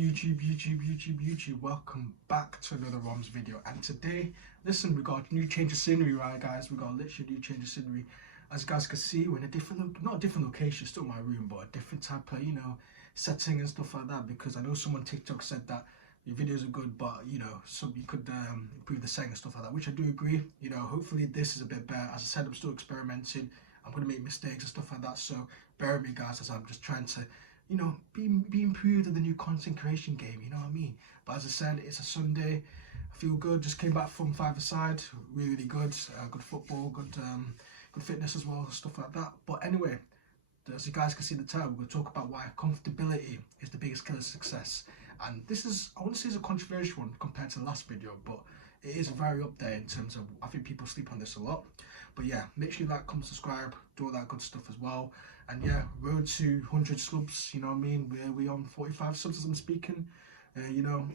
YouTube, welcome back to another Rom's video. And today, listen, we got a new change of scenery, right guys? We got literally a new change of scenery. As you guys can see, we're in a different, not a different location, still my room, but a different type of, setting and stuff like that. Because I know someone on TikTok said that your videos are good, but so you could improve the setting and stuff like that, which I do agree. Hopefully this is a bit better. As I said, I'm still experimenting. I'm going to make mistakes and stuff like that, so bear with me guys as I'm just trying to be improved in the new content creation game, you know what I mean? But as I said, it's a Sunday. I feel good. Just came back from five-a-side, really good. Good football, good fitness as well, stuff like that. But anyway, as you guys can see in the title, we're going to talk about why comfortability is the biggest killer to success. And this is, I want to say, it's a controversial one compared to the last video, but it is very up there in terms of, I think people sleep on this a lot. But yeah, make sure you like, comment, subscribe, do all that good stuff as well. And yeah, road to 100 subs, you know what I mean? We're on 45 subs as I'm speaking. I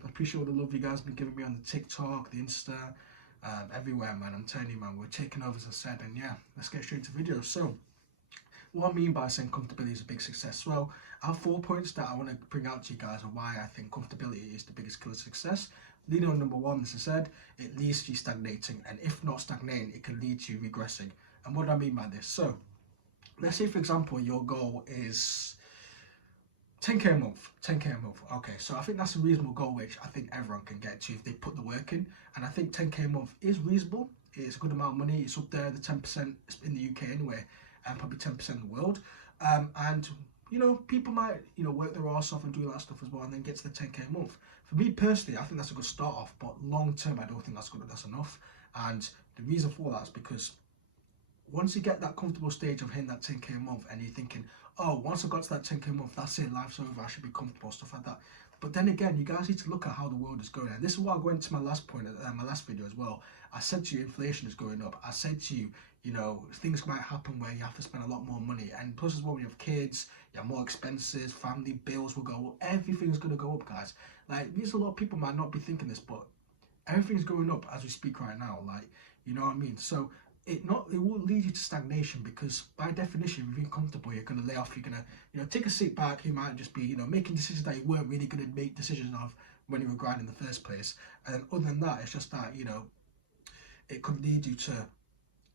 appreciate all the love you guys been giving me on the TikTok, the Insta, everywhere, man. I'm telling you, man, we're taking over, as I said. And yeah, let's get straight to video. So, what I mean by saying comfortability is a big success? Well, I have 4 points that I want to bring out to you guys on why I think comfortability is the biggest killer to success. Leading on number one, as I said, it leads to you stagnating, and if not stagnating, it can lead to you regressing. And what do I mean by this? So, let's say for example, your goal is 10k a month, 10k a month. Okay, so I think that's a reasonable goal, which I think everyone can get to if they put the work in. And I think 10k a month is reasonable. It's a good amount of money. It's up there, the 10% in the UK anyway, and probably 10% in the world. And people might, work their arse off and do that stuff as well, and then get to the 10k a month. For me personally, I think that's a good start off, but long term, I don't think that's enough. And the reason for that is because once you get that comfortable stage of hitting that 10k a month, and you're thinking, oh, once I got to that 10k a month, that's it, life's over, I should be comfortable, stuff like that. But then again, you guys need to look at how the world is going. And this is why I went to my last point, my last video as well. I said to you, inflation is going up. I said to you, things might happen where you have to spend a lot more money. And plus as well, when you have kids, you have more expenses, family bills will go up. Everything's going to go up, guys. Like, there's a lot of people might not be thinking this, but everything's going up as we speak right now. Like, you know what I mean? So it will lead you to stagnation, because by definition, if you're comfortable, you're going to lay off, you're going to take a seat back. You might just be making decisions that you weren't really going to make decisions of when you were grinding in the first place. And other than that, it's just that it could lead you to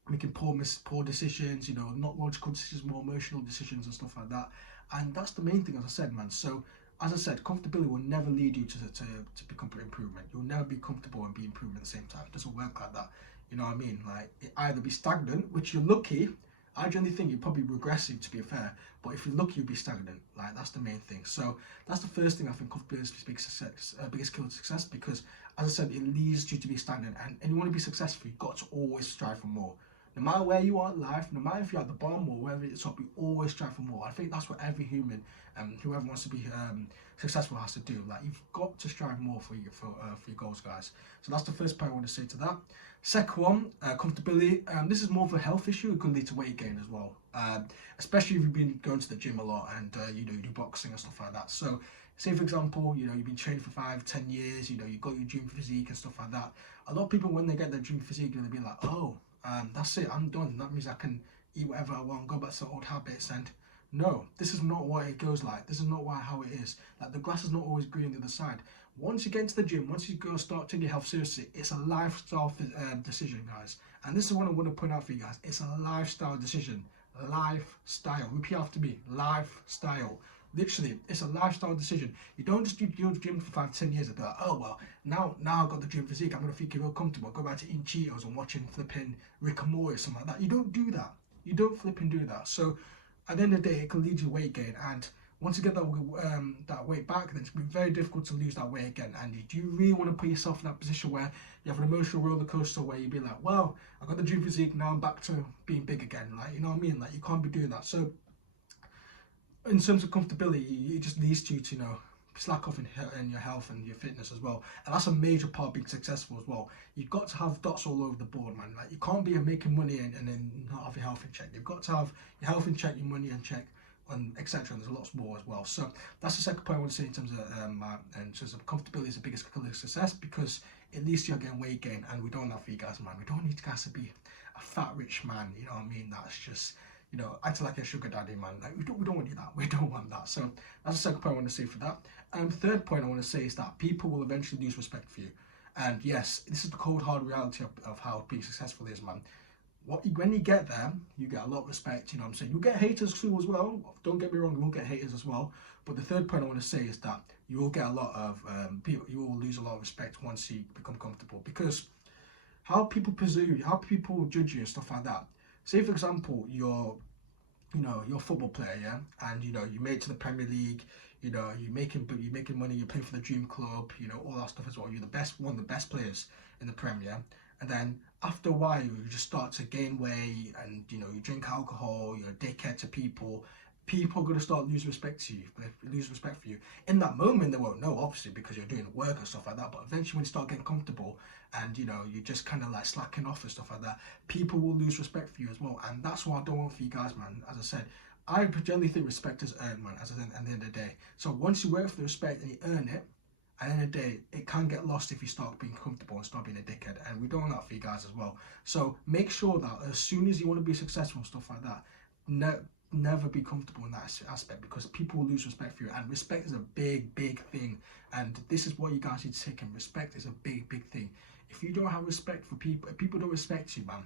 making poor decisions, not logical decisions, more emotional decisions and stuff like that. And that's the main thing, as I said, man. So as I said, comfortability will never lead you to become improvement. You'll never be comfortable and be improving at the same time. It doesn't work like that. You know what I mean? Like, it either be stagnant, which you're lucky. I generally think you're probably regressing, to be fair. But if you're lucky, you'll be stagnant. Like, that's the main thing. So that's the first thing I think comfortability is the biggest killer to success, because, as I said, it leads you to be stagnant. And you want to be successful, you've got to always strive for more. No matter where you are in life, no matter if you're at the bottom or wherever it's up, you always strive for more. I think that's what every human, whoever wants to be successful, has to do. Like, you've got to strive more for your goals, guys. So that's the first point I want to say to that. Second one, comfortability. This is more of a health issue. It could lead to weight gain as well, especially if you've been going to the gym a lot and you do boxing and stuff like that. So, say for example, you've been training for 5-10 years. You've got your dream physique and stuff like that. A lot of people, when they get their dream physique, they'll be like, oh, that's it, I'm done. That means I can eat whatever I want, go back to old habits. And no, this is not what it goes like. This is not how it is. Like, the grass is not always green on the other side. Once you get into the gym, once you go start taking your health seriously, it's a lifestyle decision, guys. And this is what I want to point out for you guys. It's a lifestyle decision. Lifestyle. Repeat after me. Lifestyle. Literally, it's a lifestyle decision. You don't just do the gym for 5-10 years and be like, oh well, now I've got the gym physique, I'm gonna feel real comfortable, go back to eating Cheetos and watching flipping Rick and Morty or something like that. You don't do that. You don't flipping do that. So at the end of the day, it can lead to weight gain, and once you get that weight back, then it's going to be very difficult to lose that weight again. And do you really want to put yourself in that position where you have an emotional roller coaster where you'd be like, well, I got the gym physique, now I'm back to being big again. Like, you know what I mean? Like, you can't be doing that. So in terms of comfortability, it just leads you to slack off in your health and your fitness as well. And that's a major part of being successful as well. You've got to have dots all over the board, man. Like, you can't be making money and then not have your health in check. You've got to have your health in check, your money in check, and etc. And there's lots more as well. So that's the second point I want to say in terms of comfortability is the biggest killer to success, because at least you're getting weight gain, and we don't want that for you guys, man. We don't need guys to be a fat rich man, you know what I mean? That's just you know, acting like a sugar daddy, man. Like we don't want that. We don't want that. So that's the second point I want to say for that. Third point I want to say is that people will eventually lose respect for you. And yes, this is the cold hard reality of how being successful is, man. When you get there, you get a lot of respect. You know what I'm saying? You get haters too as well. Don't get me wrong, you will get haters as well. But the third point I want to say is that you will get a lot of people. You will lose a lot of respect once you become comfortable, because how people pursue you, how people judge you and stuff like that. Say for example, you're a football player, yeah, and you know you made it to the Premier League. You know you're making money. You're playing for the dream club. You know all that stuff as well. You're the best, one of the best players in the Premier. And then after a while, you just start to gain weight, and you know you drink alcohol. You're a dickhead to people. People are going to start lose respect to you, lose respect for you. In that moment, they won't know, obviously, because you're doing work and stuff like that. But eventually, when you start getting comfortable, and you know you're just kind of like slacking off and stuff like that, people will lose respect for you as well. And that's what I don't want for you guys, man. As I said, I generally think respect is earned, man. As I said, at the end of the day. So once you work for the respect and you earn it, at the end of the day, it can get lost if you start being comfortable and start being a dickhead. And we don't want that for you guys as well. So make sure that as soon as you want to be successful and stuff like that, never be comfortable in that aspect, because people will lose respect for you. And respect is a big thing. And this is what you guys need to take in. Respect is a big thing. If you don't have respect for people, if people don't respect you, man,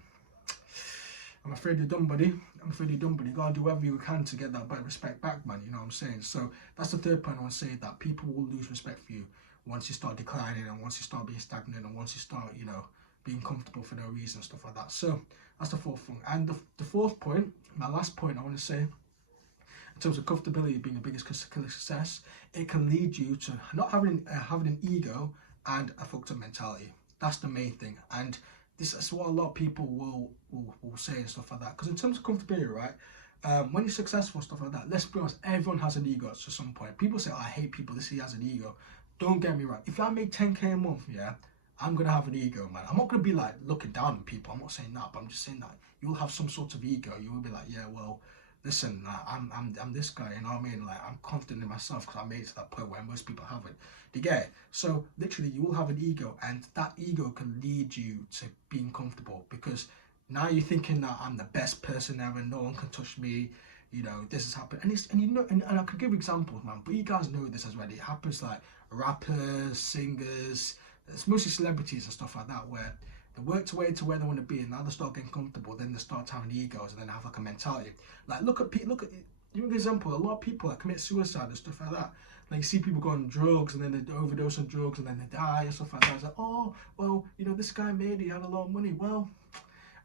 I'm afraid you're done, buddy. I'm afraid you're done, buddy. You gotta do whatever you can to get that respect back, man. You know what I'm saying? So that's the third point I want to say, that people will lose respect for you once you start declining, and once you start being stagnant, and once you start, you know, being comfortable for no reason, stuff like that. So that's the fourth thing. And the fourth point, my last point I want to say, in terms of comfortability being the biggest killer success, it can lead you to not having an ego and a fucked up mentality. That's the main thing. And this is what a lot of people will say and stuff like that. Because in terms of comfortability, right, when you're successful and stuff like that, let's be honest, everyone has an ego to some point. People say, oh, I hate people, this he has an ego. Don't get me wrong. If I make 10k a month, yeah, I'm gonna have an ego, man. I'm not gonna be like looking down on people. I'm not saying that, but I'm just saying that you'll have some sort of ego. You will be like, yeah, well, listen, I'm this guy, you know what I mean? Like, I'm confident in myself because I made it to that point where most people haven't. Do you get it? So literally, you will have an ego, and that ego can lead you to being comfortable, because now you're thinking that I'm the best person ever. No one can touch me. You know, this has happened, and I could give examples, man. But you guys know this already. It happens like rappers, singers. It's mostly celebrities and stuff like that, where they work to where they want to be, and now they start getting comfortable. Then they start having egos, and then have like a mentality. Like look at give an example. A lot of people that commit suicide and stuff like that. Like you see people go on drugs, and then they overdose on drugs, and then they die and stuff like that. It's like, oh well, you know, this guy made it, he had a lot of money. Well,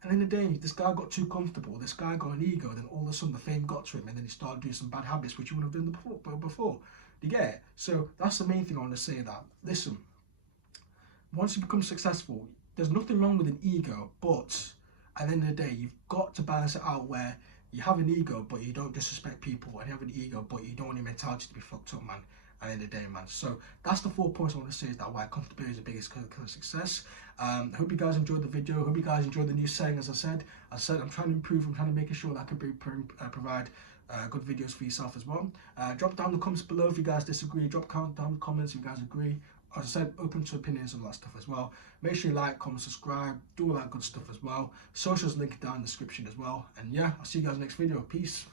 and in the day, this guy got too comfortable. This guy got an ego. Then all of a sudden, the fame got to him, and then he started doing some bad habits which he wouldn't have done before. Do you get it? So that's the main thing I want to say. That listen, once you become successful, there's nothing wrong with an ego, but at the end of the day, you've got to balance it out where you have an ego, but you don't disrespect people, and you have an ego, but you don't want your mentality to be fucked up, man. At the end of the day, man. So that's the 4 points I want to say, is that why comfortability is the biggest killer success. I hope you guys enjoyed the video. I hope you guys enjoyed the new saying. As I said, I'm trying to improve. I'm trying to make sure that I can provide good videos for yourself as well. Drop down the comments below if you guys disagree. Drop down the comments if you guys agree. As I said, open to opinions and all that stuff as well. Make sure you like, comment, subscribe, do all that good stuff as well. Socials linked down in the description as well. And yeah, I'll see you guys next video. Peace.